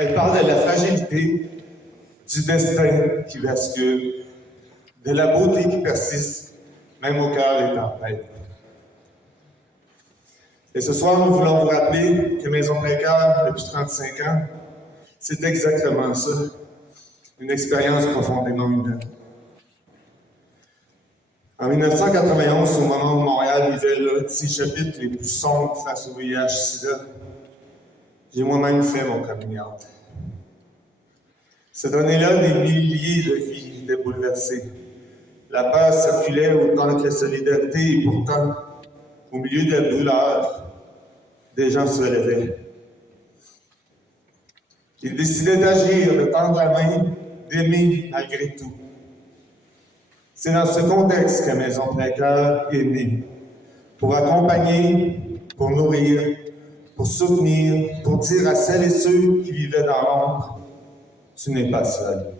Elle parle de la fragilité, du destin qui bascule, de la beauté qui persiste, même au cœur des tempêtes. Et ce soir, nous voulons vous rappeler que Maison Plein Cœur, depuis 35 ans, c'est exactement ça, une expérience profondément humaine. En 1991, au moment où Montréal vivait le petit chapitre les plus sombres face au VIH-Sida, j'ai moi-même fait mon coming out. Cette année-là, des milliers de vies étaient bouleversées. La peur circulait autant que la solidarité, et pourtant, au milieu de la douleur, des gens se levaient. Ils décidaient d'agir, de tendre la main, d'aimer malgré tout. C'est dans ce contexte que Maison Plein Cœur est née. Pour accompagner, pour nourrir, pour soutenir, pour dire à celles et ceux qui vivaient dans l'ombre, tu n'es pas seul.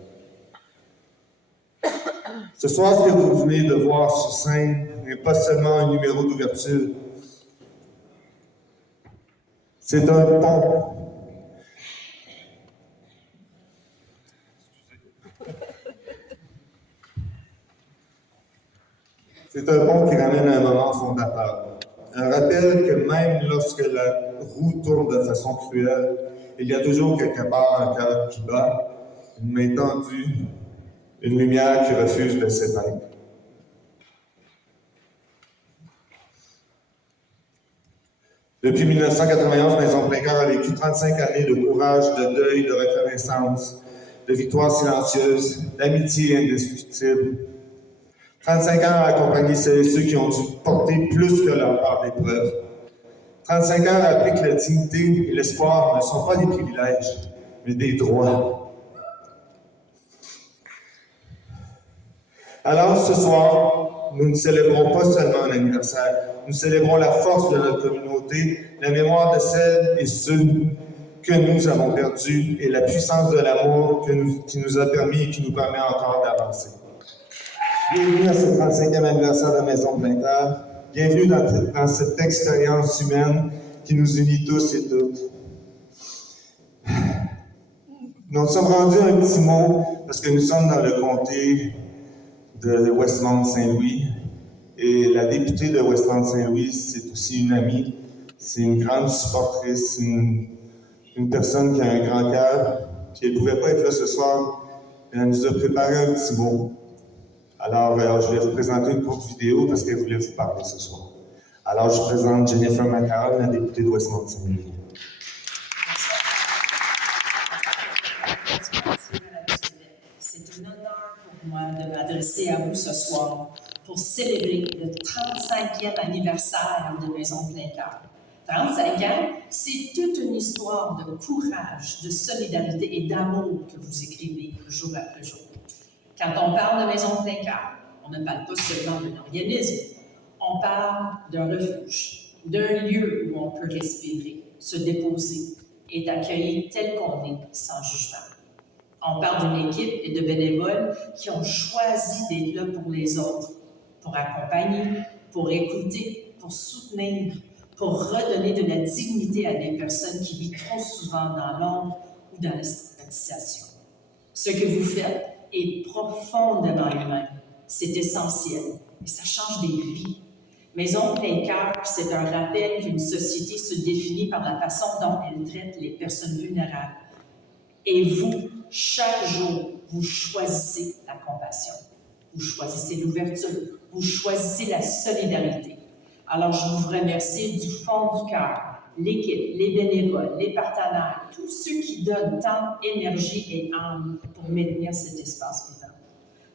Ce soir, ce que vous venez de voir sur scène n'est pas seulement un numéro d'ouverture. C'est un pont. C'est un pont qui ramène à un moment fondateur. Un rappel que même lorsque la roue tourne de façon cruelle, il y a toujours quelque part un cœur qui bat, une main tendue, une lumière qui refuse de s'éteindre. Depuis 1991, Maison Plein Cœur a vécu 35 années de courage, de deuil, de reconnaissance, de victoires silencieuses, d'amitié indescriptible. 35 ans à accompagner celles et ceux qui ont dû porter plus que leur part d'épreuves. 35 ans à rappeler que la dignité et l'espoir ne sont pas des privilèges, mais des droits. Alors ce soir, nous ne célébrons pas seulement un anniversaire, nous célébrons la force de notre communauté, la mémoire de celles et ceux que nous avons perdu et la puissance de l'amour qui nous a permis et qui nous permet encore d'avancer. Bienvenue à ce 35e anniversaire de Maison Plein Terre. Bienvenue dans cette expérience humaine qui nous unit tous et toutes. Nous sommes rendus un petit mot parce que nous sommes dans le comté de Westmount-Saint-Louis et la députée de Westmount-Saint-Louis, c'est aussi une amie, c'est une grande supportrice, une personne qui a un grand cœur, puis elle ne pouvait pas être là ce soir, mais elle nous a préparé un petit mot. Alors, je vais vous présenter une courte vidéo parce qu'elle voulait vous parler ce soir. Alors, je présente Jennifer McCarroll, la députée de Westmount-Saint-Louis. C'est un honneur pour moi de m'adresser à vous ce soir pour célébrer le 35e anniversaire de Maison Plein Cœur. 35 ans, c'est toute une histoire de courage, de solidarité et d'amour que vous écrivez jour après jour. Quand on parle de Maison Plein Cœur, on ne parle pas seulement d'un organisme, on parle d'un refuge, d'un lieu où on peut respirer, se déposer et être accueilli tel qu'on est, sans jugement. On parle d'une équipe et de bénévoles qui ont choisi d'être là pour les autres, pour accompagner, pour écouter, pour soutenir, pour redonner de la dignité à des personnes qui vivent trop souvent dans l'ombre ou dans la stigmatisation. Ce que vous faites est profondément humain. C'est essentiel et ça change des vies. Maison Plein Cœur, c'est un rappel qu'une société se définit par la façon dont elle traite les personnes vulnérables. Et vous, chaque jour, vous choisissez la compassion, vous choisissez l'ouverture, vous choisissez la solidarité. Alors, je vous remercie du fond du cœur, l'équipe, les bénévoles, les partenaires, tous ceux qui donnent temps, énergie et âme pour maintenir cet espace vivant.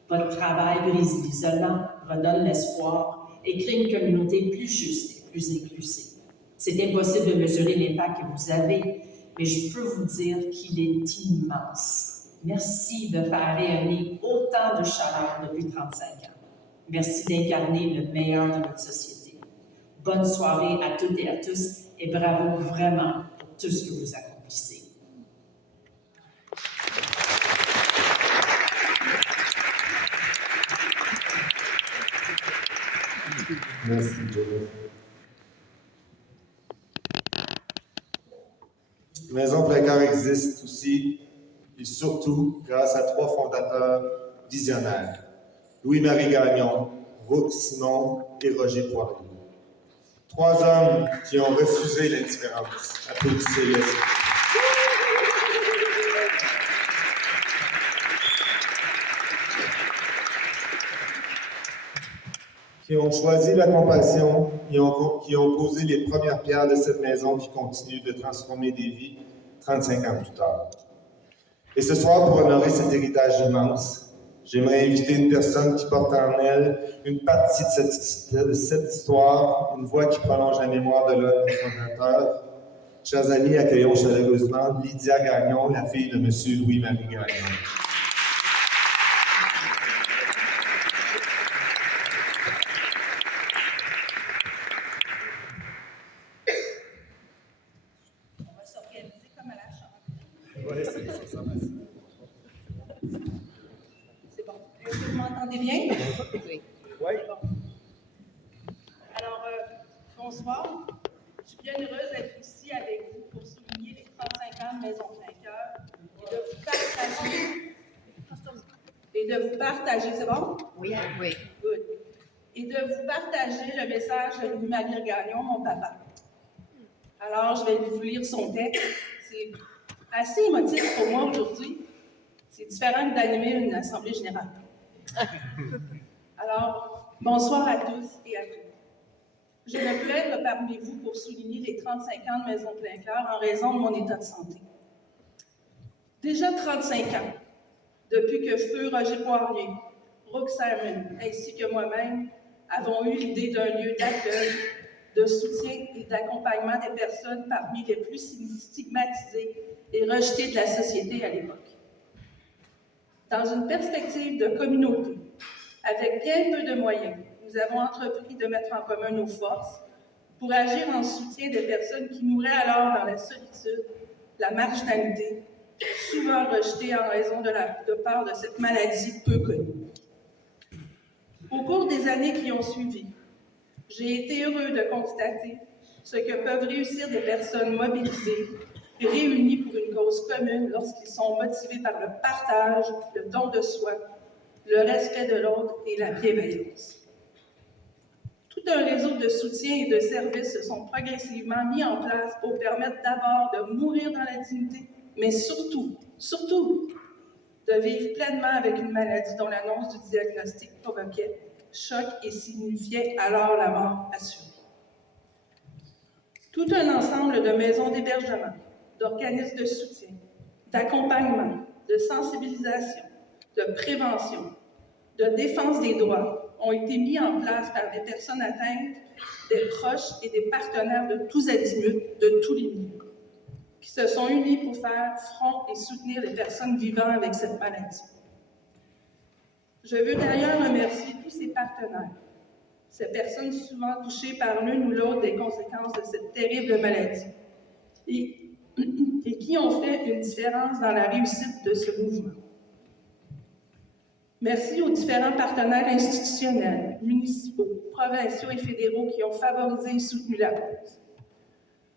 Votre travail brise l'isolement, redonne l'espoir et crée une communauté plus juste et plus inclusive. C'est impossible de mesurer l'impact que vous avez, mais je peux vous dire qu'il est immense. Merci de faire rayonner autant de chaleur depuis 35 ans. Merci d'incarner le meilleur de notre société. Bonne soirée à toutes et à tous et bravo vraiment pour tout ce que vous accomplissez. Merci, Jennifer. Maison Plein Cœur existe aussi et surtout grâce à 3 fondateurs visionnaires, Louis-Marie Gagnon, Roux Simon et Roger Poirier. 3 hommes qui ont refusé l'indifférence. Applaudissez-les. Qui ont choisi la compassion, qui ont posé les premières pierres de cette maison qui continue de transformer des vies 35 ans plus tard. Et ce soir, pour honorer cet héritage immense, j'aimerais inviter une personne qui porte en elle une partie de cette histoire, une voix qui prolonge la mémoire de l'homme fondateur. Chers amis, accueillons chaleureusement Lydia Gagnon, la fille de M. Louis-Marie Gagnon. C'est bon. Est-ce que vous m'entendez bien? Oui. Bon. Alors, bonsoir. Je suis bien heureuse d'être ici avec vous pour souligner les 35 ans de Maison Plein Cœur et de vous partager, c'est bon? Oui, oui. Good. Et de vous partager le message de Louis-Marie Gagnon, mon papa. Alors, je vais vous lire son texte. C'est assez émotif pour moi aujourd'hui. C'est différent d'animer une assemblée générale. Alors, bonsoir à tous et à toutes. Je ne peux être parmi vous pour souligner les 35 ans de Maison Plein Cœur en raison de mon état de santé. Déjà 35 ans, depuis que Feu Roger Poirier, Brooke Simon, ainsi que moi-même, avons eu l'idée d'un lieu d'accueil, de soutien et d'accompagnement des personnes parmi les plus stigmatisées et rejetées de la société à l'époque. Dans une perspective de communauté, avec bien peu de moyens, nous avons entrepris de mettre en commun nos forces pour agir en soutien des personnes qui mouraient alors dans la solitude la marginalité, souvent rejetée en raison de peur de cette maladie peu connue. Au cours des années qui ont suivi, j'ai été heureux de constater ce que peuvent réussir des personnes mobilisées et réunies pour une cause commune lorsqu'ils sont motivés par le partage, le don de soi, le respect de l'autre et la bienveillance. Tout un réseau de soutien et de services se sont progressivement mis en place pour permettre d'abord de mourir dans la dignité, mais surtout, de vivre pleinement avec une maladie dont l'annonce du diagnostic provoquait choc et signifiait alors la mort assurée. Tout un ensemble de maisons d'hébergement, d'organismes de soutien, d'accompagnement, de sensibilisation, de prévention, de défense des droits ont été mis en place par des personnes atteintes, des proches et des partenaires de tous azimuts, de tous les milieux, qui se sont unis pour faire front et soutenir les personnes vivant avec cette maladie. Je veux d'ailleurs remercier tous ces partenaires, ces personnes souvent touchées par l'une ou l'autre des conséquences de cette terrible maladie, et qui ont fait une différence dans la réussite de ce mouvement. Merci aux différents partenaires institutionnels, municipaux, provinciaux et fédéraux qui ont favorisé et soutenu la cause.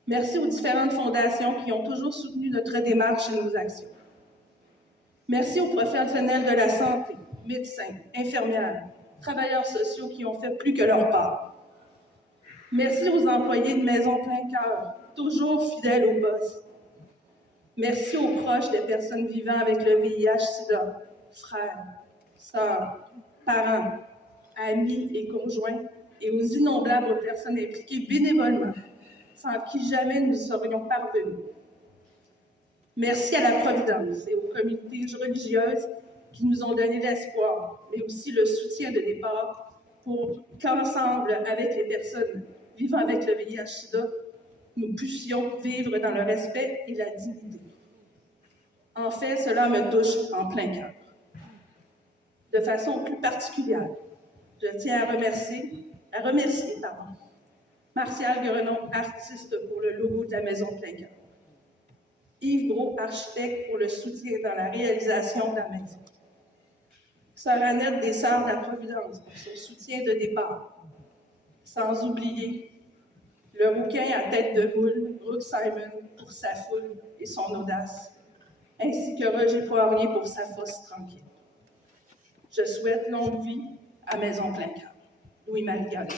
Merci aux différentes fondations qui ont toujours soutenu notre démarche et nos actions. Merci aux professionnels de la santé, médecins, infirmières, travailleurs sociaux qui ont fait plus que leur part. Merci aux employés de Maison Plein Cœur, toujours fidèles au poste. Merci aux proches des personnes vivant avec le VIH/SIDA, frères, sœurs, parents, amis et conjoints, et aux innombrables personnes impliquées bénévolement, sans qui jamais nous serions parvenus. Merci à la Providence et aux communautés religieuses qui nous ont donné l'espoir, mais aussi le soutien de départ pour qu'ensemble, avec les personnes vivant avec le VIH/SIDA, nous puissions vivre dans le respect et la dignité. En fait, cela me touche en plein cœur. De façon plus particulière, je tiens à remercier Martial Grenon, artiste pour le logo de la Maison Plein Cœur, Yves Brault, architecte pour le soutien dans la réalisation de la maison, Sœur Annette des Sœurs de la Providence pour son soutien de départ, sans oublier le rouquin à tête de boule, Brooke Simon pour sa foule et son audace, ainsi que Roger Poirier pour sa fosse tranquille. Je souhaite longue vie à Maison Plein Cœur. Louis-Marie Gallon.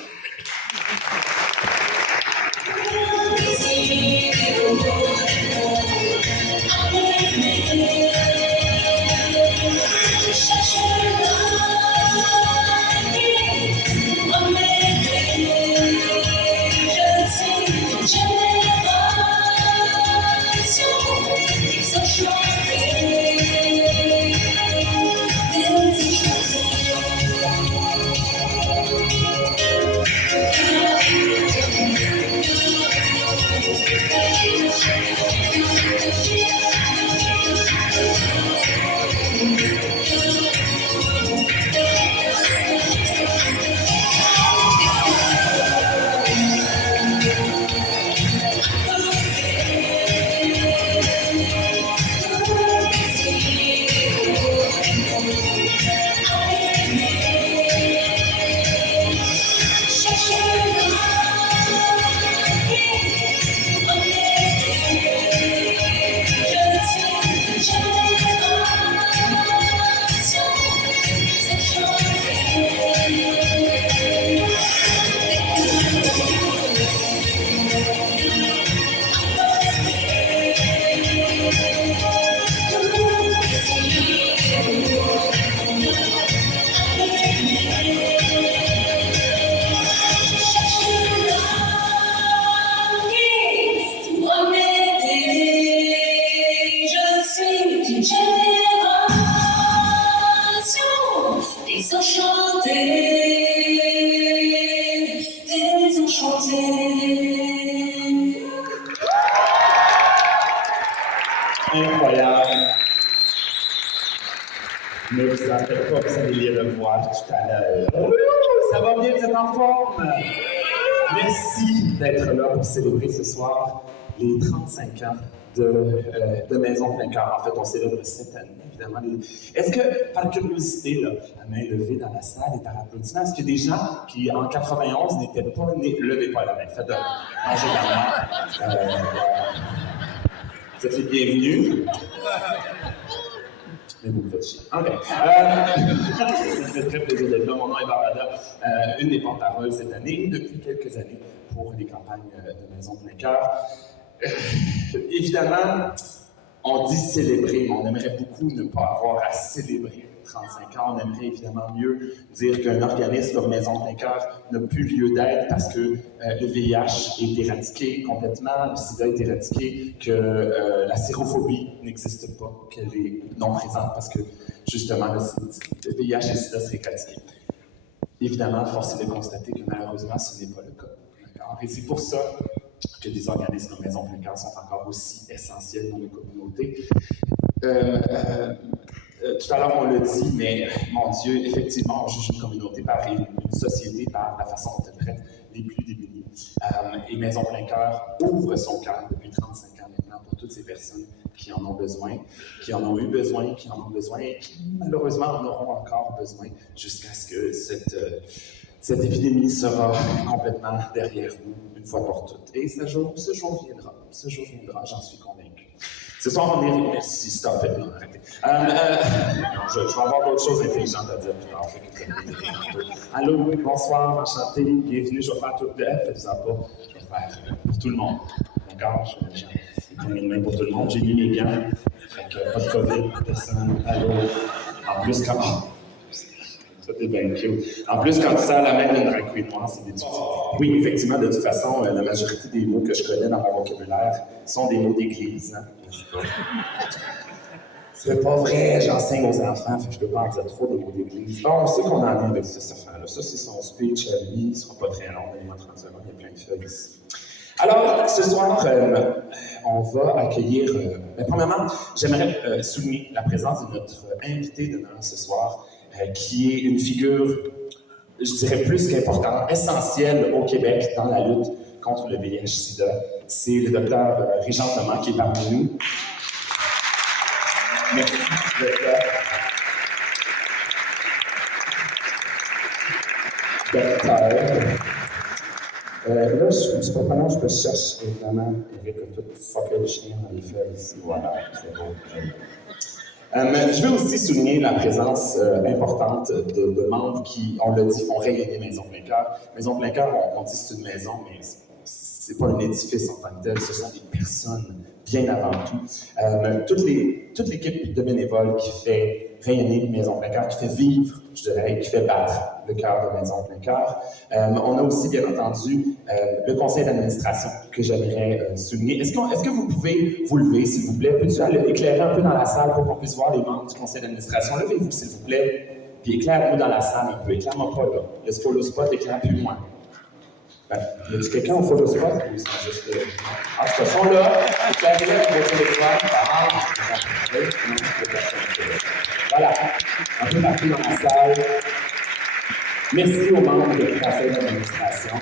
Incroyable. Ne vous en faites pas, vous allez les revoir tout à l'heure. Ça va bien, vous êtes en forme? Merci d'être là pour célébrer ce soir les 35 ans de Maison Plein Cœur. En fait, on célèbre cette année, évidemment. Est-ce que, par curiosité, là, à main levée dans la salle et par applaudissement, est-ce qu'il y a des gens qui, en 91, n'étaient pas nés? Levez pas la main, faites de manger vous êtes les bienvenus. Mais vous me faites chier. OK. Ça me fait très plaisir d'être là. Mon nom est Barbada, une des porte-paroles cette année, depuis quelques années, pour les campagnes de Maison Plein Cœur. Évidemment, on dit célébrer, mais on aimerait beaucoup ne pas avoir à célébrer 35 ans. On aimerait évidemment mieux dire qu'un organisme comme Maison Plein Cœur n'a plus lieu d'être parce que le VIH est éradiqué complètement, le sida est éradiqué, que la sérophobie n'existe pas, qu'elle est non présente parce que justement le VIH et le sida seraient éradiqués. Évidemment, force est de constater que malheureusement, ce n'est pas le cas. D'accord? Et c'est pour ça que des organismes comme Maison Plein Cœur sont encore aussi essentiels dans les communautés. Tout à l'heure, on l'a dit, mais mon Dieu, effectivement, on juge une communauté par une société par la façon dont elle traite les plus démunis. Et Maison Plein Cœur ouvre son cœur depuis 35 ans maintenant pour toutes ces personnes qui en ont besoin, qui en ont eu besoin, qui en ont besoin et qui malheureusement en auront encore besoin jusqu'à ce que cette épidémie sera complètement derrière nous une fois pour toutes. Et ce jour viendra, j'en suis convaincu. Ce soir, on est... Merci, stop it, non, arrêtez. Je vais avoir d'autres choses intelligentes à dire plus tard. Allô, bonsoir, enchanté, bienvenue. Je vais faire tout le... Faites-en pas, je vais faire pour tout le monde. D'accord? J'ai mis une main pour tout le monde, j'ai mis mes gants. Fait que pas de COVID, personne. Allô. En plus, quand... Ça, t'es bien cute. En plus, quand tu sers la main d'une drag queen noire, c'est des petits. Oui, effectivement, de toute façon, la majorité des mots que je connais dans mon vocabulaire sont des mots d'église. Hein? C'est pas vrai, j'enseigne aux enfants, fait que je peux pas en dire trop des mots d'église. Bon, on sait qu'on en est avec cette affaire-là. Ça, c'est son speech à lui, il sera pas très long, donnez-moi 30 secondes, il y a plein de feuilles ici. Alors, ce soir, on va accueillir... premièrement, j'aimerais souligner la présence de notre invité d'honneur ce soir, qui est une figure, je dirais plus qu'importante, essentielle au Québec dans la lutte contre le VIH-Sida. C'est le docteur Régent Thomas qui est parmi nous. Merci d'être là. Docteur. Là, je pas comment je cherche évidemment, Eric a tout fucké le chien dans les feuilles ici. Voilà, c'est bon. Je veux aussi souligner la présence importante de membres qui, on l'a dit, font rayonner Maison Plein Cœur. Maison Plein Cœur, on dit que c'est une maison, mais c'est pas un édifice en tant que tel, ce sont des personnes, bien avant tout. Toute l'équipe de bénévoles qui fait rayonner Maison Plein Cœur, qui fait vivre, je dirais, qui fait battre le cœur de Maison Plein Cœur. On a aussi, bien entendu, le conseil d'administration que j'aimerais souligner. Est-ce que vous pouvez vous lever, s'il vous plaît? Peux-tu aller éclairer un peu dans la salle pour qu'on puisse voir les membres du conseil d'administration? Levez-vous, s'il vous plaît, puis éclaire-nous dans la salle un peu. Éclaire-moi pas, là. Le follow spot, éclaire plus loin. Y a-t-il quelqu'un au follow spot? Ou ils sont juste... Ah, ils sont là. Éclairez-les pour votre téléphone. Voilà. Un peu partout dans la salle. Merci aux membres du conseil d'administration.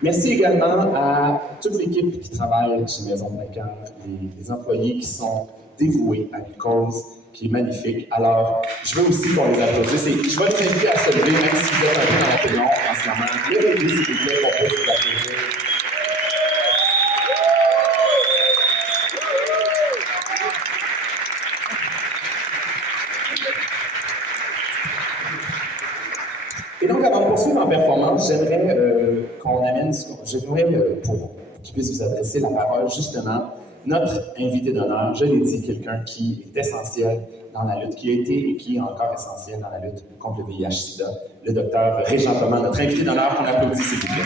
Merci également à toute l'équipe qui travaille chez Maison Plein Cœur, les employés qui sont dévoués à une cause qui est magnifique. Alors, je veux aussi qu'on les applaudisse et je vais les inviter à se lever, même si vous êtes un peu dans la pénombre en ce moment. Levez-vous, s'il vous plaît, qu'on puisse vous applaudir. Et donc, avant de poursuivre en performance, j'aimerais qu'on amène, pour qu'il puisse vous adresser la parole, justement, notre invité d'honneur, je l'ai dit, quelqu'un qui est essentiel dans la lutte, qui a été et qui est encore essentiel dans la lutte contre le VIH-Sida, le docteur Régent Thomas, notre invité d'honneur, qu'on applaudit, s'il vous plaît.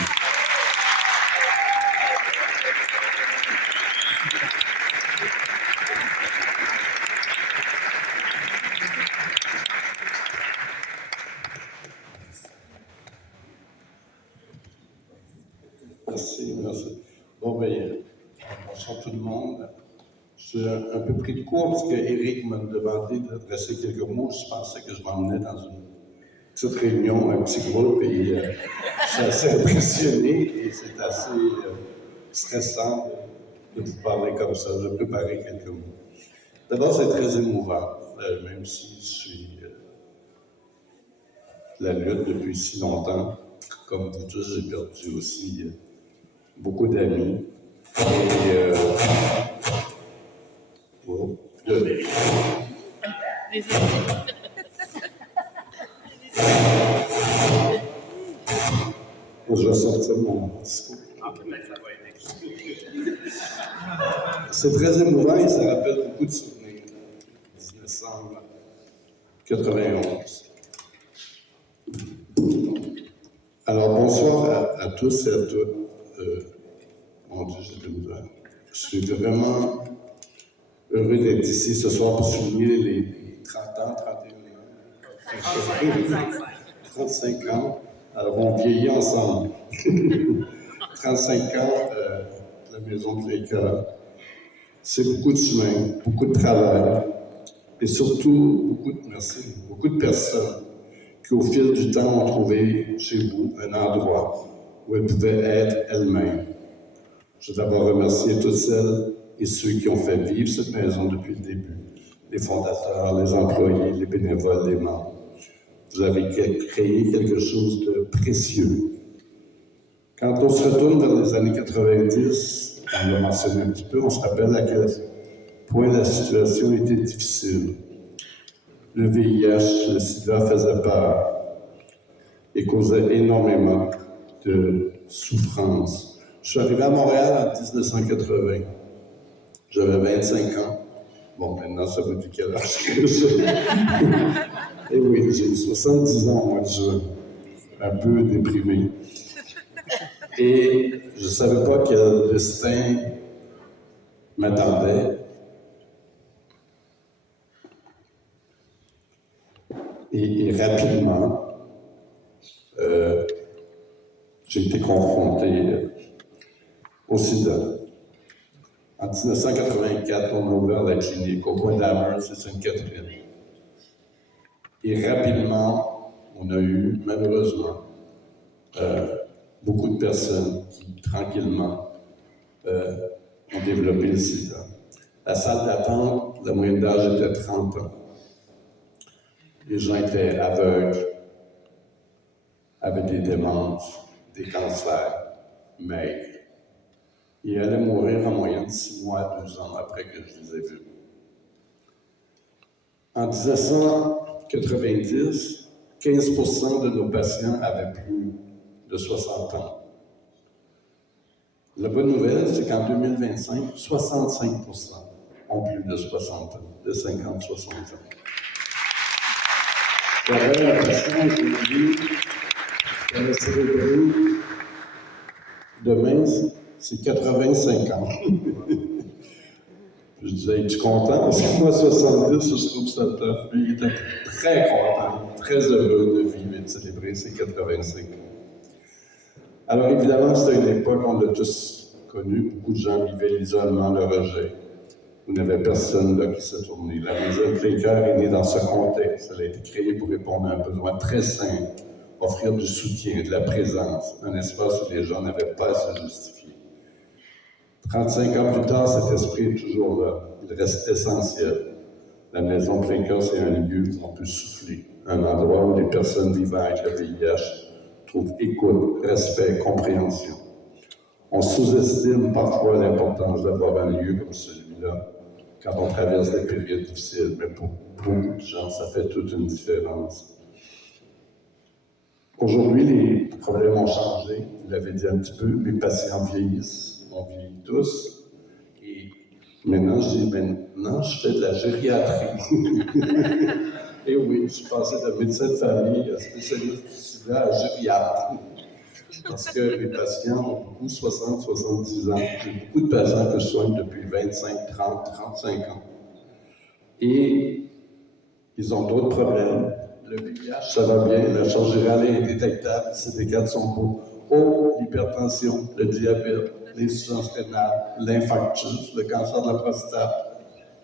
Merci. Bon, bien, bonsoir tout le monde. Je suis un peu pris de court parce qu'Éric m'a demandé d'adresser quelques mots. Je pensais que je m'emmenais dans une petite réunion, un petit groupe, et je suis assez impressionné et c'est assez stressant de vous parler comme ça. J'ai préparé quelques mots. D'abord, c'est très émouvant, même si je suis la lutte depuis si longtemps. Comme vous tous, j'ai perdu aussi beaucoup d'amis. Et je vais sortir mon discours. C'est très émouvant et ça rappelle beaucoup de souvenirs. 1991. Alors, bonsoir à tous et à toutes. Mon Dieu, j'ai de misère. Je suis vraiment heureux d'être ici ce soir pour souligner les 30 ans, 31 ans. 35 ans. Alors, on vieillit ensemble. 35 ans, la Maison de l'École. C'est beaucoup de chemin, beaucoup de travail. Et surtout, beaucoup de personnes qui, au fil du temps, ont trouvé chez vous un endroit où elles pouvaient être elles-mêmes. Je veux d'abord remercier toutes celles et ceux qui ont fait vivre cette maison depuis le début, les fondateurs, les employés, les bénévoles, les membres. Vous avez créé quelque chose de précieux. Quand on se retourne vers les années 90, on l'a mentionné un petit peu, on se rappelle à quel point la situation était difficile. Le VIH, le sida faisait peur et causait énormément de souffrance. Je suis arrivé à Montréal en 1980. J'avais 25 ans. Bon, maintenant, ça vous dit quel âge que j'ai. Et oui, j'ai 70 ans au mois de juin. Un peu déprimé. Et je ne savais pas quel destin m'attendait. Et rapidement, j'ai été confronté au sida. En 1984, on a ouvert la clinique au coin d'Amherst et Sainte-Catherine. Et rapidement, on a eu, malheureusement, beaucoup de personnes qui, tranquillement, ont développé le sida. La salle d'attente, la moyenne d'âge était 30 ans. Les gens étaient aveugles, avaient des démences, des cancers, maigres. Ils allaient mourir en moyenne 6 mois à 2 ans après que je les ai vus. En 1990, 15% de nos patients avaient plus de 60 ans. La bonne nouvelle, c'est qu'en 2025, 65% ont plus de 60 ans, de 50-60 ans. J'avais l'impression aujourd'hui qu'on va célébrer demain, c'est 85 ans. Je disais, es-tu content? Parce que moi, 70, je trouve ça tough. Lui, il était très content, très heureux de vivre et de célébrer ses 85 ans. Alors évidemment, c'était une époque, on l'a tous connu, beaucoup de gens vivaient l'isolement, le rejet. Vous n'avez personne là qui s'est tourné. La Maison de l'École est née dans ce contexte. Elle a été créée pour répondre à un besoin très simple, offrir du soutien, de la présence, un espace où les gens n'avaient pas à se justifier. 35 ans plus tard, cet esprit est toujours là. Il reste essentiel. La Maison Plein Cœur, c'est un lieu où on peut souffler, un endroit où les personnes vivant avec le VIH trouvent écoute, respect, compréhension. On sous-estime parfois l'importance d'avoir un lieu comme celui-là quand on traverse des périodes difficiles, mais pour beaucoup de gens, ça fait toute une différence. Aujourd'hui, les problèmes ont changé, vous l'avez dit un petit peu, mes patients vieillissent, on vieillit tous, et maintenant, je fais de la gériatrie. Et oui, je suis passé de médecin de famille à spécialiste du sida à gériatre. Parce que les patients ont beaucoup 60, 70 ans. J'ai beaucoup de patients que je soigne depuis 25, 30, 35 ans. Et ils ont d'autres problèmes. Le VIH, ça va bien, la charge virale est indétectable, les CD4 sont beaux. Oh, l'hypertension, le diabète, l'insuffisance rénale, l'infarctus, le cancer de la prostate,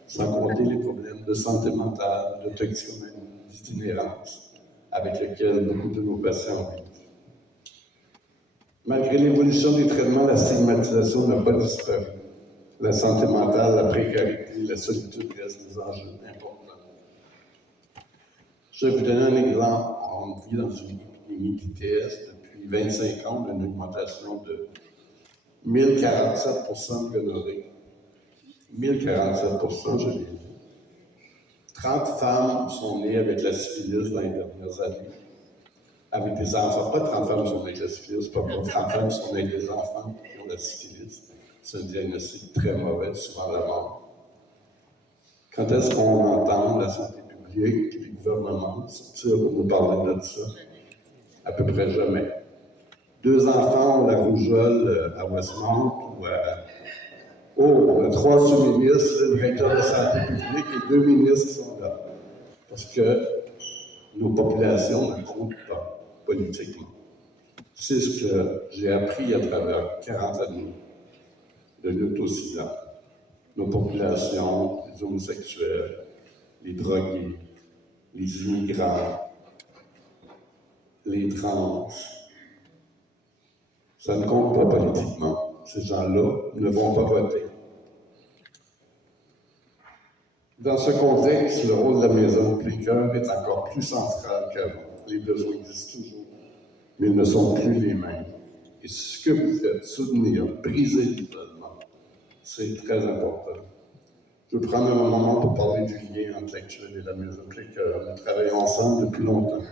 sans compter les problèmes de santé mentale, de toxicomanie, d'itinérance, avec lesquels beaucoup de nos patients vivent. Malgré l'évolution des traitements, la stigmatisation n'a pas disparu. La santé mentale, la précarité, la solitude restent des enjeux importants. Je vais vous donner un exemple. On vit dans une épidémie d'ITS depuis 25 ans, une augmentation de 1047 % de gonorrhée. 1047 % je l'ai dit. 30 femmes sont nées avec la syphilis dans les dernières années. Avec des enfants, pas 30 femmes sont nées avec la syphilis, pas 30 femmes sont nées avec des enfants qui ont la syphilis. C'est un diagnostic très mauvais, souvent la mort. Quand est-ce qu'on entend la santé publique, les gouvernements sortir pour nous parler de ça? À peu près jamais. 2 enfants ont la rougeole à Westmount ou on a 3 sous-ministres, le directeur de la santé publique et 2 ministres qui sont là. Parce que nos populations ne comptent pas politiquement. C'est ce que j'ai appris à travers 40 années de lutte au sida. Nos populations, les homosexuels, les drogués, les immigrants, les trans, ça ne compte pas politiquement. Ces gens-là ne vont pas voter. Dans ce contexte, le rôle de la Maison de Plein-Cœur est encore plus central qu'avant. Les besoins existent toujours, mais ils ne sont plus les mêmes. Et ce que vous faites, soutenir, briser l'isolement, c'est très important. Je vais prendre un moment pour parler du lien entre l'actuel et la Maison de Plein-Cœur. Nous travaillons ensemble depuis longtemps.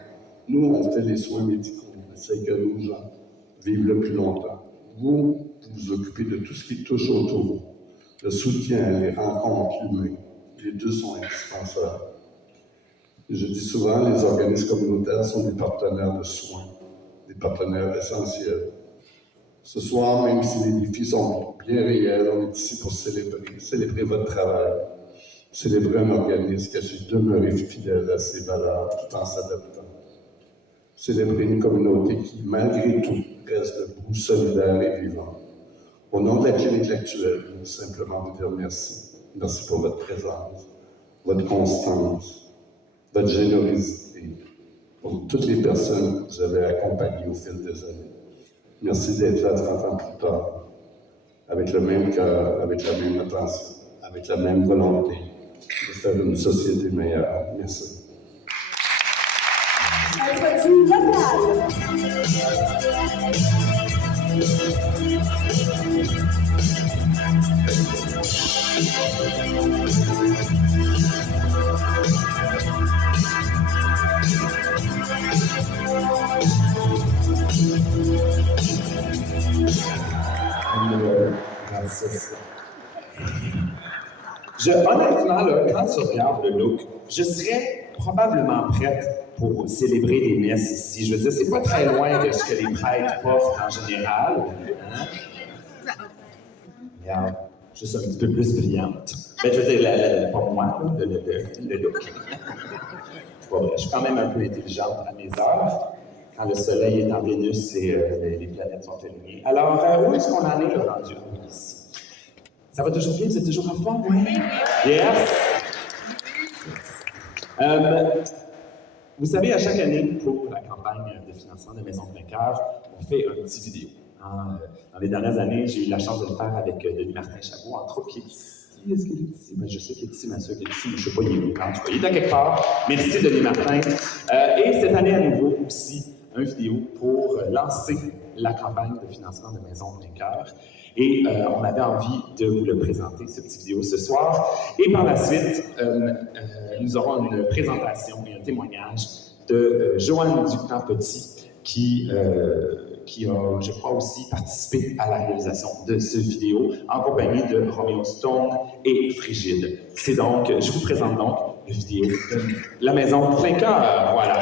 Nous, on fait les soins médicaux. On essaie que nos gens vivent le plus longtemps. Vous vous occupez de tout ce qui touche autour. Le soutien, les rencontres humaines. Les deux sont indispensables. Et je dis souvent, les organismes communautaires sont des partenaires de soins, des partenaires essentiels. Ce soir, même si les défis sont bien réels, on est ici pour célébrer votre travail, célébrer un organisme qui a su demeurer fidèle à ses valeurs tout en s'adaptant. Célébrer une communauté qui, malgré tout, reste debout, solidaire et vivante. Au nom de la clinique actuelle, je veux simplement vous dire merci. Merci pour votre présence, votre constance, votre générosité, pour toutes les personnes que vous avez accompagnées au fil des années. Merci d'être là 30 ans plus tard, avec le même cœur, avec la même attention, avec la même volonté de faire une société meilleure. Merci. Alphatine locale. Honnêtement, là, quand tu regardes le look, je serais probablement prête pour célébrer des messes ici. Je veux dire, c'est pas très loin de ce que les prêtres portent en général. Hein? Regarde, juste un petit peu plus brillante. Ben, je veux dire, pas moi, le look. C'est pas vrai. Je suis quand même un peu intelligente à mes heures. Quand le soleil est en Vénus et les planètes sont alignées. Alors, où est-ce qu'on en est là, rendu ici? Ça va toujours bien? Vous êtes toujours en forme? Oui. Yes! Vous savez, à chaque année, pour la campagne de financement de Maison Plein-Cœur, on fait un petit vidéo. Dans les dernières années, j'ai eu la chance de le faire avec Denis Martin-Chabot, entre autres, qui est ici. Est-ce qu'il est ici? Ben, je sais qu'il est ici, ma soeur est ici, mais je ne sais pas, il est où. En tout cas, il est à quelque part. Merci, Denis Martin. Et cette année, à nouveau, aussi, une vidéo pour lancer la campagne de financement de Maison Plein-Cœur. Et on avait envie de vous le présenter, cette petite vidéo, ce soir. Et par la suite, nous aurons une présentation et un témoignage de Joanne Ducamp-Petit, qui a, je crois, aussi participé à la réalisation de cette vidéo en compagnie de Roméo Stone et Frigide. C'est donc, je vous présente donc la vidéo de la Maison Plein-Cœur. Voilà.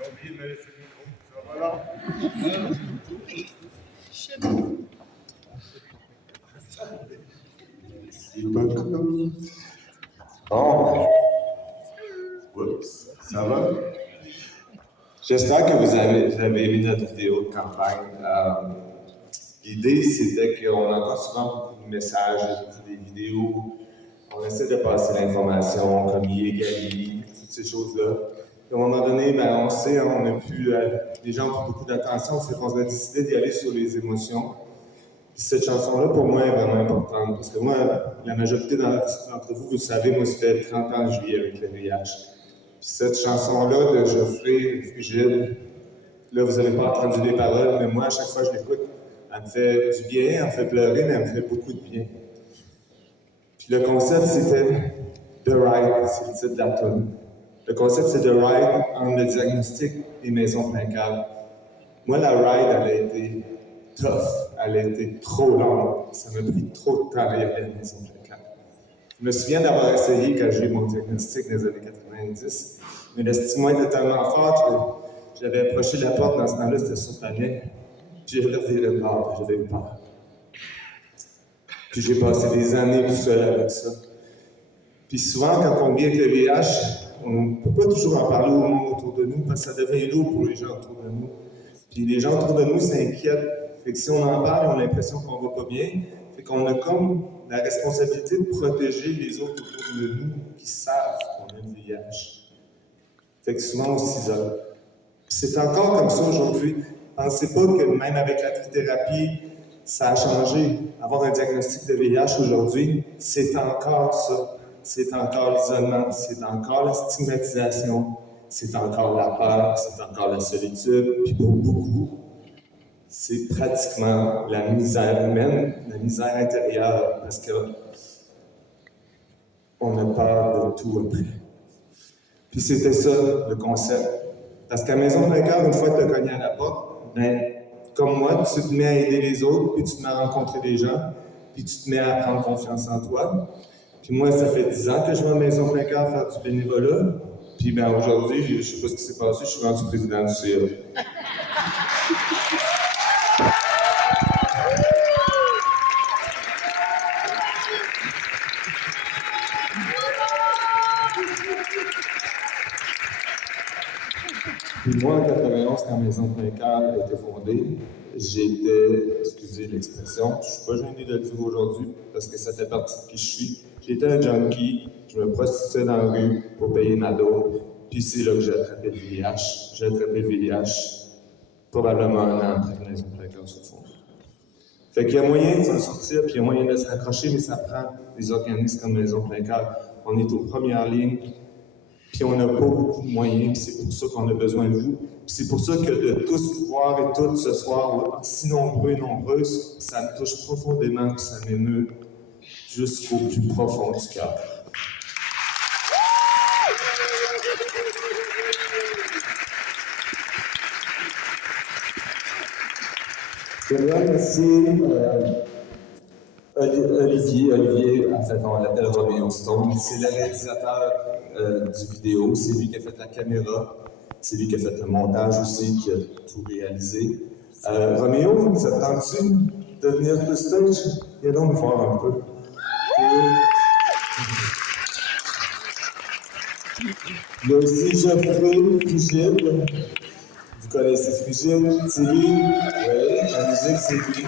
J'ai oublié de me laisser le micro. Ça va là? Merci beaucoup. Bon. Oups, ça va? J'espère que vous avez aimé notre vidéo de campagne. L'idée, c'était qu'on entend souvent beaucoup de messages, des vidéos. On essaie de passer l'information comme Gali, toutes ces choses-là. Puis à un moment donné, ben, on sait, hein, les gens ont beaucoup d'attention, c'est qu'on a décidé d'y aller sur les émotions. Puis cette chanson-là, pour moi, est vraiment importante. Parce que moi, la majorité d'entre vous, vous le savez, moi, ça fait 30 ans que je vis avec le VIH. Puis cette chanson-là de Geoffrey Frigide, là, vous n'avez pas entendu les paroles, mais moi, à chaque fois que je l'écoute, elle me fait du bien, elle me fait pleurer, mais elle me fait beaucoup de bien. Puis le concept, c'était The Ride, c'est le titre de la tune. Le concept, c'est The Ride entre le diagnostic et Maison Plein Cœur. Moi, la ride, elle a été tough, elle a été trop longue. Ça m'a pris trop de temps à y aller à la Maison Plein Cœur. Je me souviens d'avoir essayé quand j'ai eu mon diagnostic dans les années 90, mais le stigma était tellement fort que j'avais approché la porte dans ce temps-là, c'était sur Panay. J'ai reviré le bord, j'avais eu peur. Puis j'ai passé des années tout seul avec ça. Puis souvent, quand on vit avec le VIH, on ne peut pas toujours en parler au monde autour de nous parce que ça devient lourd pour les gens autour de nous. Puis les gens autour de nous s'inquiètent. Fait que si on en parle, on a l'impression qu'on va pas bien. Fait qu'on a comme la responsabilité de protéger les autres autour de nous qui savent qu'on a le VIH. Fait que souvent, on s'isole. C'est encore comme ça aujourd'hui. Pensez pas que même avec la trithérapie, ça a changé. Avoir un diagnostic de VIH aujourd'hui, c'est encore ça. C'est encore l'isolement, c'est encore la stigmatisation, c'est encore la peur, c'est encore la solitude. Puis pour beaucoup, c'est pratiquement la misère humaine, la misère intérieure, parce que on a peur de tout après. Puis c'était ça, le concept. Parce qu'à Maison Plein Cœur, une fois que tu as cogné à la porte, ben, comme moi, tu te mets à aider les autres, puis tu te mets à rencontrer des gens, puis tu te mets à prendre confiance en toi. Puis moi, ça fait 10 ans que je vais à Maison Plein Cœur faire du bénévolat. Puis ben, aujourd'hui, je ne sais pas ce qui s'est passé, je suis rendu président du CA. Puis moi, en 91, quand Maison Plein Cœur a été fondée, j'étais, excusez l'expression, je ne suis pas gêné de le dire aujourd'hui parce que ça fait partie de qui je suis. J'étais un junkie, je me prostituais dans la rue pour payer ma dose, puis c'est là que j'ai attrapé le VIH. J'ai attrapé le VIH probablement un an après que Maison Plein Cœur se fonde. Fait qu'il y a moyen de s'en sortir, puis il y a moyen de se raccrocher, mais ça prend des organismes comme Maison Plein Cœur. On est aux premières lignes, puis on n'a pas beaucoup de moyens, puis c'est pour ça qu'on a besoin de vous. Puis c'est pour ça que de tous vous voir et toutes ce soir, si nombreux et nombreuses, ça me touche profondément, puis ça m'émeut jusqu'au plus profond du cœur. Je voudrais remercier Olivier, en fait, on l'appelle Roméo Stone. C'est le réalisateur du vidéo, c'est lui qui a fait la caméra, c'est lui qui a fait le montage aussi, qui a tout réalisé. Roméo, ça te tente-tu de venir sur le stage? Viens donc me voir un peu. Il y a aussi Geoffrey Frigide. Vous connaissez Frigide? C'est lui? Oui, la musique, c'est lui.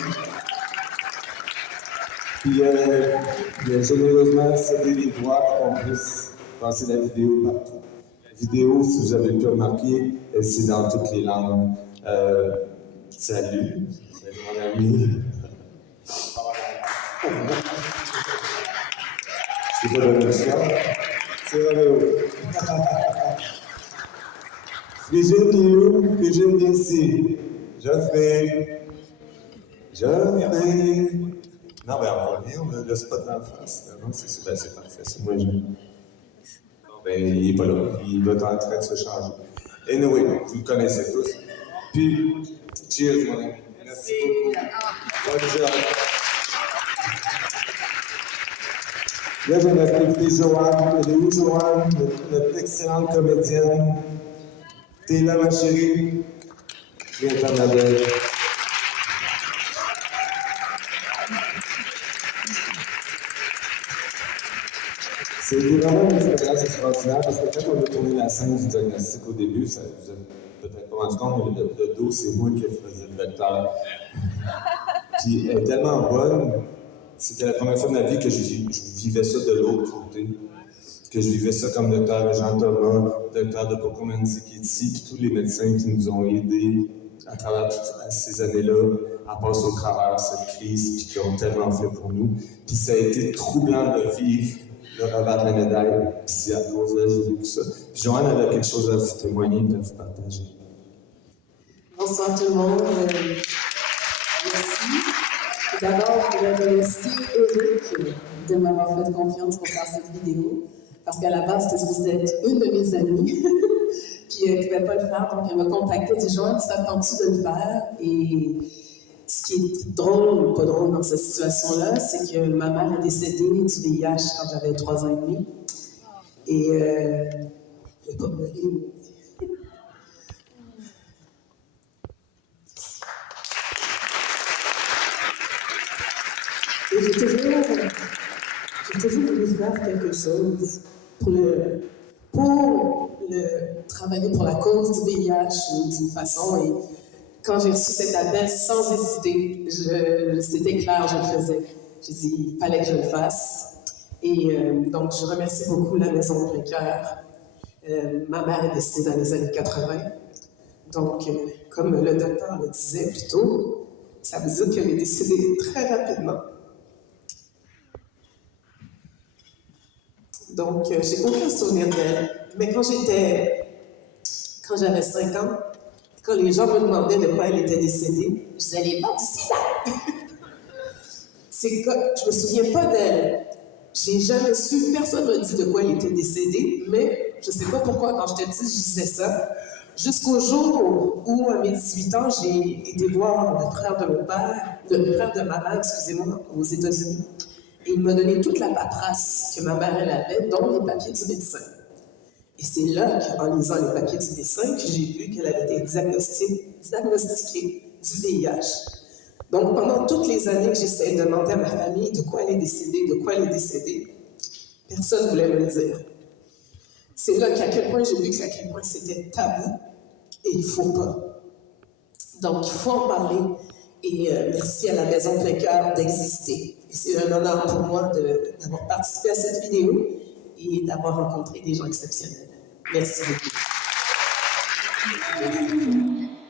Puis il a généreusement cédé les droits pour qu'on puisse passer la vidéo partout. La vidéo, si vous avez pu remarquer, c'est dans toutes les langues. Salut mon ami. Je suis pas de l'émission. C'est Roméo. Frigide you, frigide d'ici. Geoffrey. Non, ben on va venir, on a le spot dans la face. Non, c'est parfait, c'est moi, j'aime. Bon, ben, il est pas là, il doit être en train de se changer. Anyway, vous le connaissez tous. Puis, cheers, mon ami. Merci beaucoup. Bonne job. Là, je vais inviter Joanne. Elle est où, Joanne? Notre excellente comédienne. T'es là, ma chérie? Viens-t'en, ma belle. C'était vraiment une expérience extraordinaire parce que quand on a tourné la scène du diagnostic au début, ça vous a peut-être pas rendu compte, mais le dos, c'est moi qui faisais le vecteur. Puis elle est tellement bonne, c'était la première fois de ma vie que je vivais ça de l'autre côté. Que je vivais ça comme docteur Jean Thomas, docteur de Pocomanzi qui est ici, puis tous les médecins qui nous ont aidés à travers toutes ces années-là à passer au travers de cette crise, puis qui ont tellement fait pour nous. Puis ça a été troublant de vivre le revers de la médaille, puis c'est à cause de j'ai vécu ça. Puis Joanne avait quelque chose à vous témoigner et à vous partager. Bonsoir tout le monde. Merci. D'abord, je voudrais remercier Éric de m'avoir fait confiance pour faire cette vidéo. Parce qu'à la base, vous êtes une de mes amies. Puis elle ne pouvait pas le faire, donc elle m'a contacté, elle dit Joanne, ça tente-tu de le faire? Et ce qui est drôle ou pas drôle dans cette situation-là, c'est que ma mère est décédée du VIH quand j'avais 3 ans et demi. Et je ne vais pas pleurer. Et j'ai toujours voulu faire quelque chose pour travailler pour la cause du VIH d'une façon. Et quand j'ai reçu cet appel, sans hésiter, c'était clair, je le faisais. J'ai dit, il fallait que je le fasse. Et donc, je remercie beaucoup la Maison de Plein-Cœur. Ma mère est décédée dans les années 80. Donc, comme le docteur le disait plus tôt, ça veut dire qu'elle est décédée très rapidement. Donc, j'ai aucun souvenir d'elle. Mais quand j'avais 5 ans, quand les gens me demandaient de quoi elle était décédée, je disais, elle est morte du sida. Je me souviens pas d'elle. J'ai jamais su, personne ne m'a dit de quoi elle était décédée, mais je sais pas pourquoi, quand j'étais petite, je disais ça. Jusqu'au jour où, à mes 18 ans, j'ai été voir le frère de ma mère, excusez-moi, aux États-Unis. Et il m'a donné toute la paperasse que ma mère elle avait, dont les papiers du médecin. Et c'est là, en lisant les papiers du médecin, que j'ai vu qu'elle avait été diagnostiquée du VIH. Donc, pendant toutes les années que j'essayais de demander à ma famille de quoi elle est décédée, personne ne voulait me le dire. C'est là qu'à quel point j'ai vu qu'à quel point c'était tabou et il ne faut pas. Donc, il faut en parler. Et merci à la Maison de Plein-Cœur d'exister. Et c'est un honneur pour moi d'avoir participé à cette vidéo et d'avoir rencontré des gens exceptionnels. Merci beaucoup.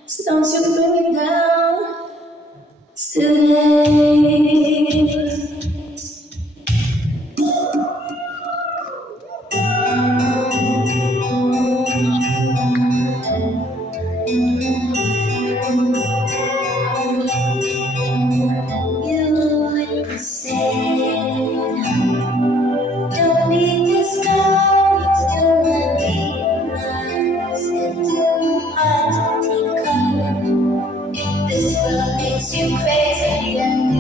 So don't you bring me down today. You crazy and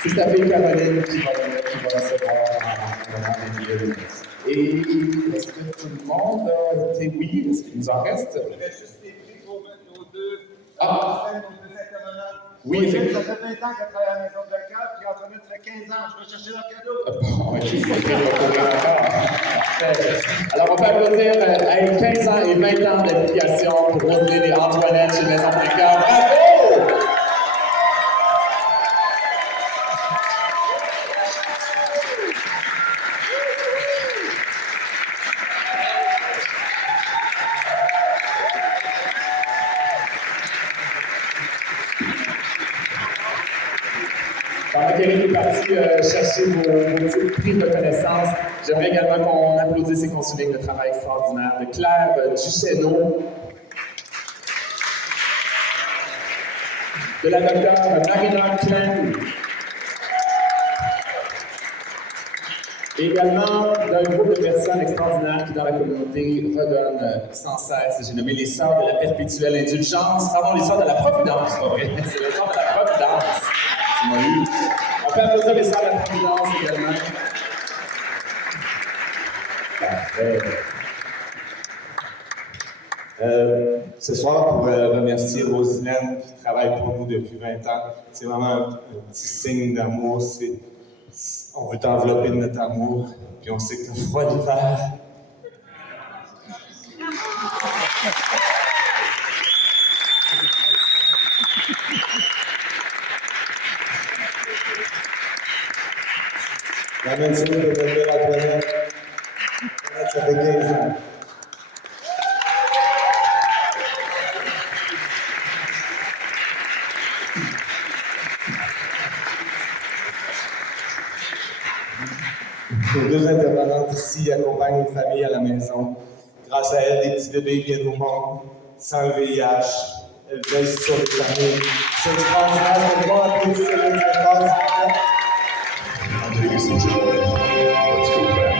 C'est sa fille Caroline qui va recevoir un livre. Et est-ce que tout le monde a été oui? Est-ce qu'il nous en reste? Je voudrais juste des prix pour nos deux. Ah. Nos deux intervenants. Oui, effectivement. Ça fait 20 ans qu'elle travaille à la maison de cœur, puis Antoinette, ça fait 15 ans. Je vais chercher leur cadeau. Bon, ok. Alors, on peut applaudir avec 15 ans et 20 ans d'application pour Roselyne et Antoinette chez Maison de cœur. Bravo! Pendant qu'Éric est parti chercher vos petits prix de reconnaissance, j'aimerais également qu'on applaudisse et qu'on souligne le travail extraordinaire de Claire Duchesneau, de la docteure Marina Klein, et également d'un groupe de personnes extraordinaires qui, dans la communauté, redonnent sans cesse. J'ai nommé les Sœurs de la Perpétuelle Indulgence. Pardon, les Sœurs de la Providence, c'est pas vrai. C'est les Sœurs de la Providence. C'est moi, lui. On peut applaudir les Sœurs de la Providence également. Parfait. Ce soir, pour remercier Roselyne qui travaille pour nous depuis 20 ans, c'est vraiment un petit signe d'amour. On veut t'envelopper de notre amour, puis on sait que t'as froid l'hiver. La même chose de devenir Antoinette. Ça fait 15 ans. Nos deux intervenantes ici accompagnent les familles à la maison. Grâce à elles, des petits bébés viennent au monde sans le VIH. Elles veillent sur les familles. C'est extraordinaire. C'est bon applaudisser les efforts. Ladies and gentlemen, let's go back.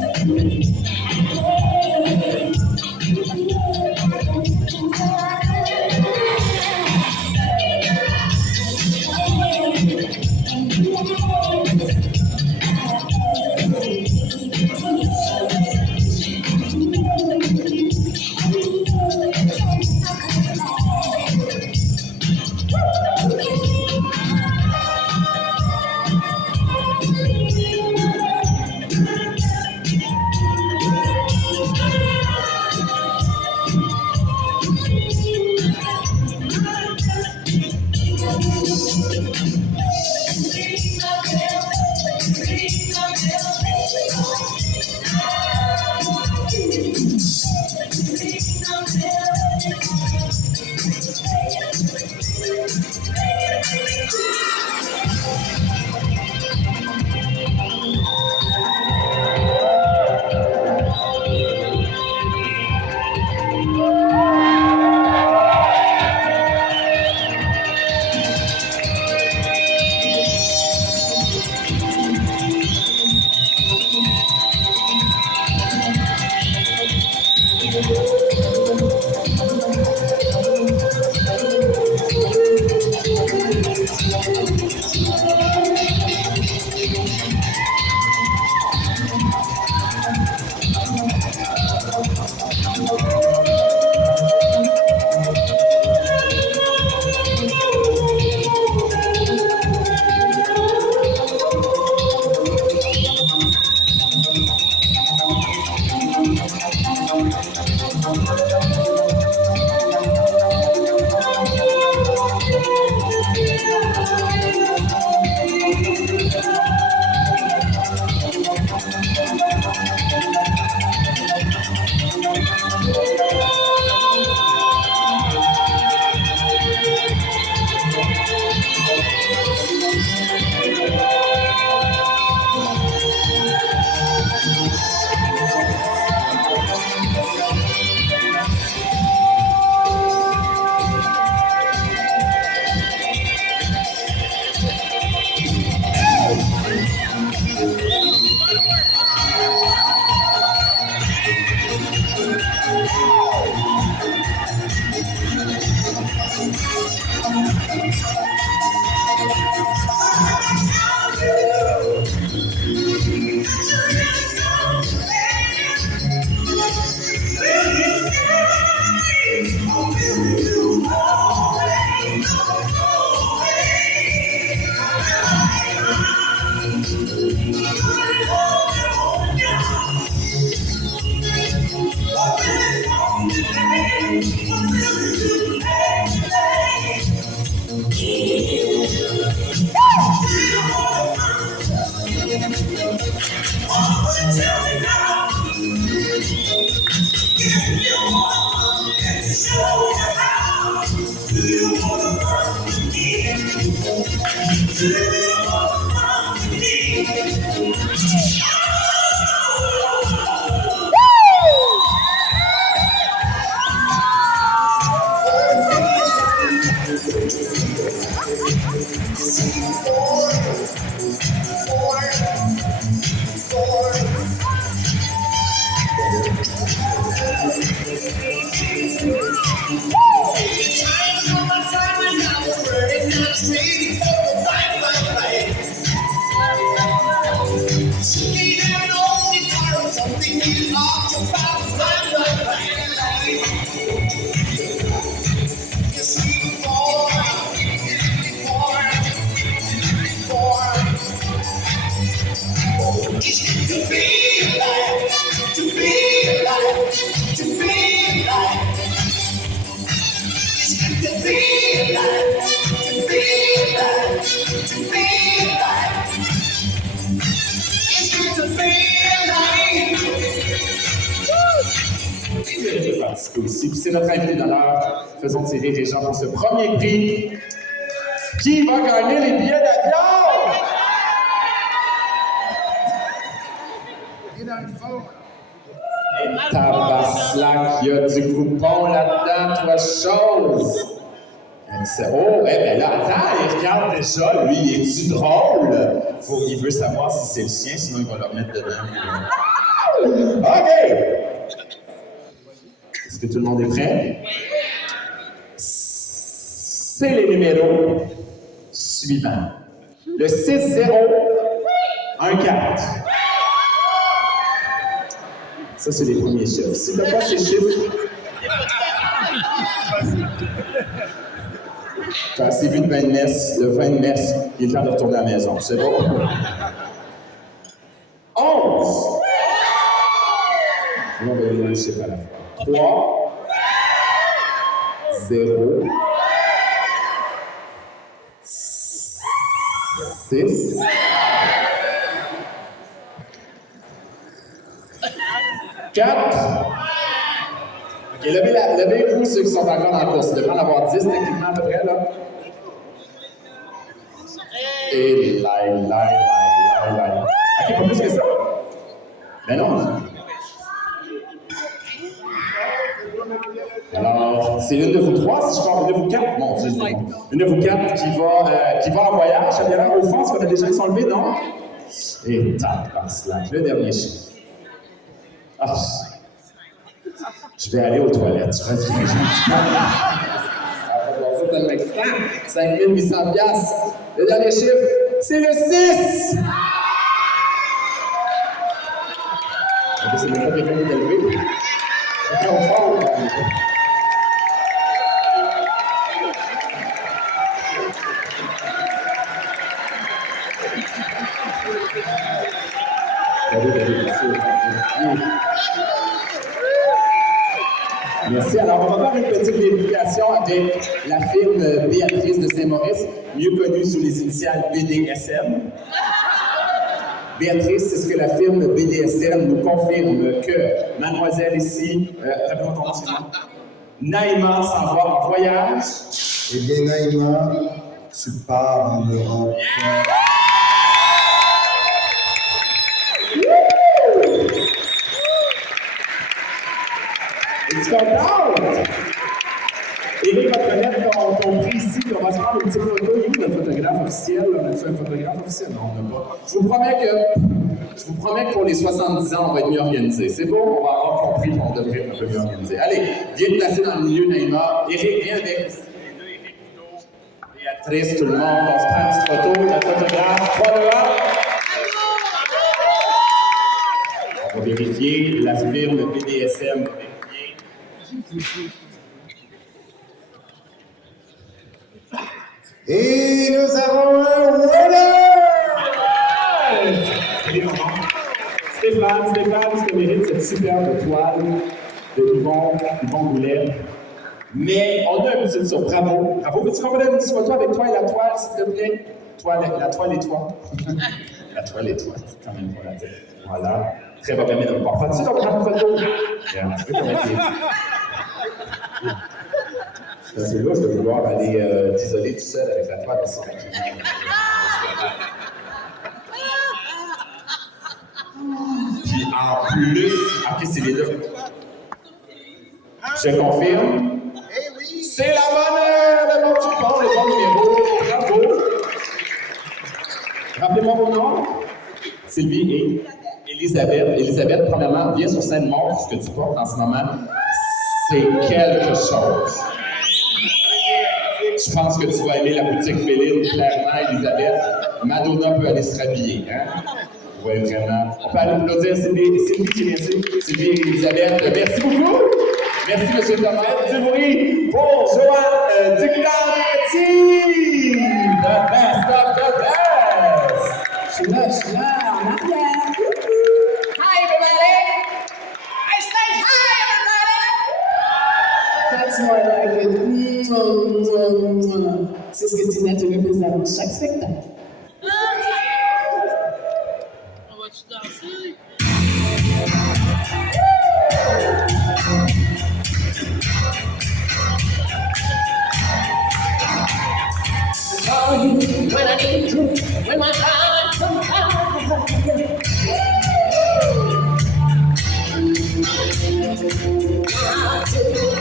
Oh, Aussi. Puis c'est notre invité d'honneur. Faisons tirer les gens pour ce premier prix. Qui va gagner les billets d'avion? Tabaslac, il y a du coupon là-dedans, trois choses. Oh, eh bien là, attends, il regarde déjà, lui, il est-tu drôle? Il veut savoir si c'est le sien, sinon il va le remettre dedans. OK! Est-ce que tout le monde est prêt? C'est les numéros suivants. Le 6-0-1-4. Ça, c'est les premiers chiffres. Si tu n'as pas ces chiffres, tu as assez vu de vin de messe, le vin de messe, il est temps de retourner à la maison. C'est bon? 11. On va aller un chiffre à la fois. 3. 0. 6. 4. OK, levez-vous ceux qui sont encore dans la course. Il devrait en avoir 10 techniquement à peu près, là. Et là. Ok, pas plus que ça? Ben non. Alors, c'est une de vous trois, si je parle, une de vous quatre, mon Dieu, c'est bon. Une de vous quatre qui va en voyage. Il y en a au fond, ça va être des gens qui sont levés, non? Et tabarnak, le dernier chiffre. Ah, je vais aller aux toilettes, je reviens. Ça va passer tellement excitant. 5800 piastres. Le dernier chiffre, c'est le 6! Ok, c'est même pas quelqu'un qui est élevé. C'est au fond. Merci. Alors, on va faire une petite vérification avec la firme Béatrice de Saint-Maurice, mieux connue sous les initiales BDSM. Béatrice, c'est ce que la firme BDSM nous confirme que mademoiselle ici, rappelons ton nom, c'est moi, Naïma s'en va en voyage. Eh bien, Naïma, tu pars en Europe. Es-tu contente? Éric va te remettre ton prix ici, puis on va se prendre une petite photo. Il est où notre photographe officiel? On a-tu un photographe officiel? Non, on n'a pas. Je vous promets que pour les 70 ans, on va être mieux organisé. C'est bon? On va avoir compris qu'on devrait être un peu mieux organisé. Allez, viens te placer dans le milieu, Naïma. Éric, viens avec. Béatrice, tout le monde, on se prend une petite photo. Notre photographe, 3 dehors. On va vérifier la firme BDSM. Et nous avons un winner! Stéphane, tu te mérites cette superbe toile de Yvon Goulet. Mais on a une petite surprise. Bravo. Veux-tu qu'on fasse une petite photo avec toi et la toile, s'il te plaît? La toile et toi. La toile et toi, c'est quand même pas la tête. Voilà. Très bien, mais on part pas dessus, on va prendre une photo. Parce que là, je vais vouloir aller t'isoler tout seul avec la toile aussi. Puis en plus, ok, c'est les deux. Je confirme. C'est la bonne, le bon support, le bon numéro. Bravo. Rappelez-moi vos noms. Sylvie et Elisabeth. Elisabeth, premièrement, viens sur scène, montre ce que tu portes en ce moment. C'est quelque chose. Je pense que tu vas aimer la boutique féline, clairement, Elisabeth. Madonna peut aller se rhabiller, hein? Oui, vraiment. On peut aller applaudir Sylvie qui vient ici. Sylvie et Elisabeth, merci beaucoup. Merci, M. Thomas. Du bruit pour Joanne Duclaretti. The best of the best. Je suis là, en arrière. Hi, everybody. I say hi, everybody. That's more like it. C'est ce que Tina te faisait avant chaque spectacle. On va-tu danser? Call you when I need you, when my heart's on fire.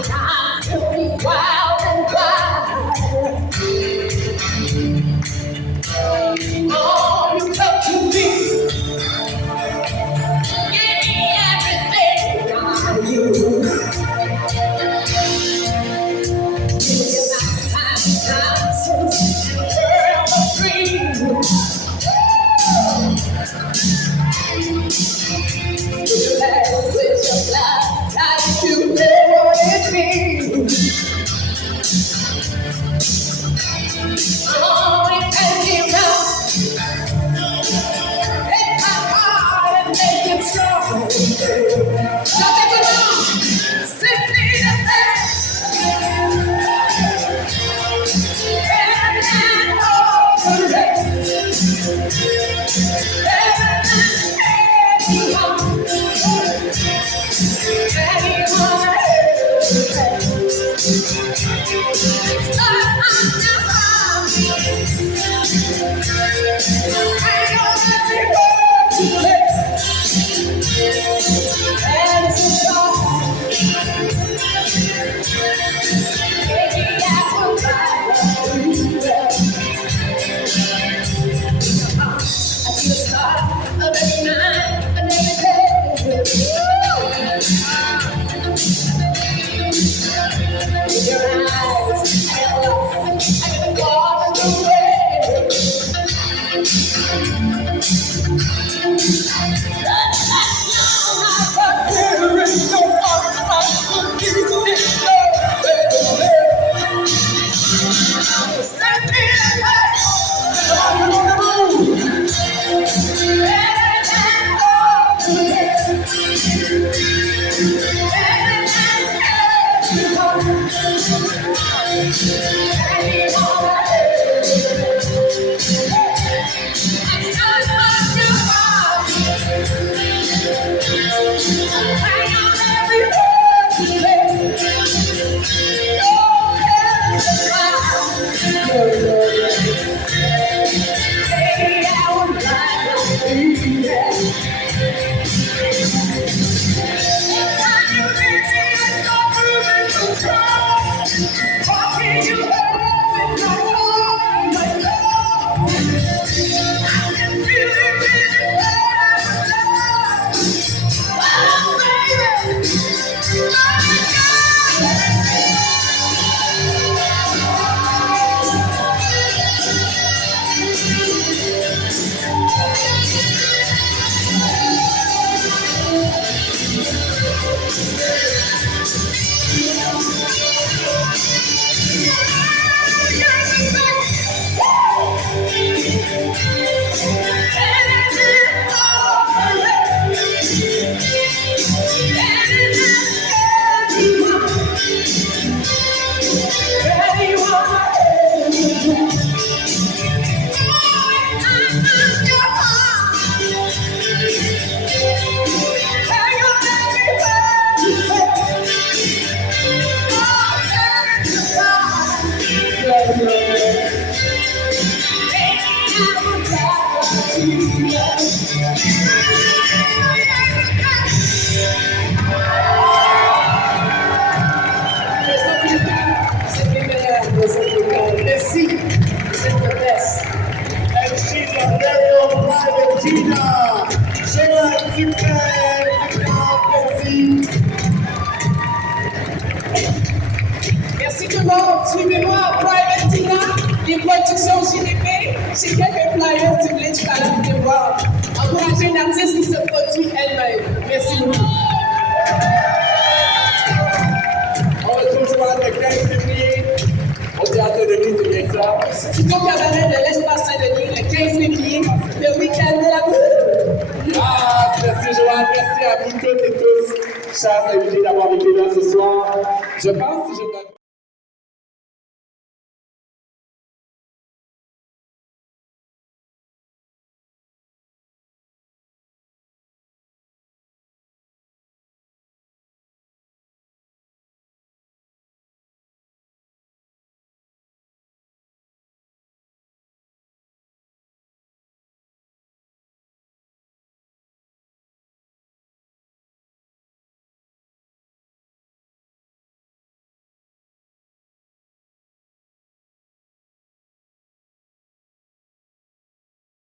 Time to be wild and wild. Oh, you come to me, give me everything I do. Give me my time, Merci. C'est le best. And she's a very own private Tina. Joanne Duquesne, merci. Merci tout le monde. Suivez-moi à Private Tina, les productions JDP. J'ai quelques flyers si vous voulez tout à l'heure venir voir. Encouragez une artiste qui se produit elle-même. Merci beaucoup. On retrouve Joanne le 15 février au Théâtre de Lille, c'est bien ça. Studio Cabaret de l'Espace Saint-Denis le 15 février, le week-end de la boue. Ah, merci Joanne, merci à vous toutes et tous, chers invités, d'avoir été là ce soir. Je pense, si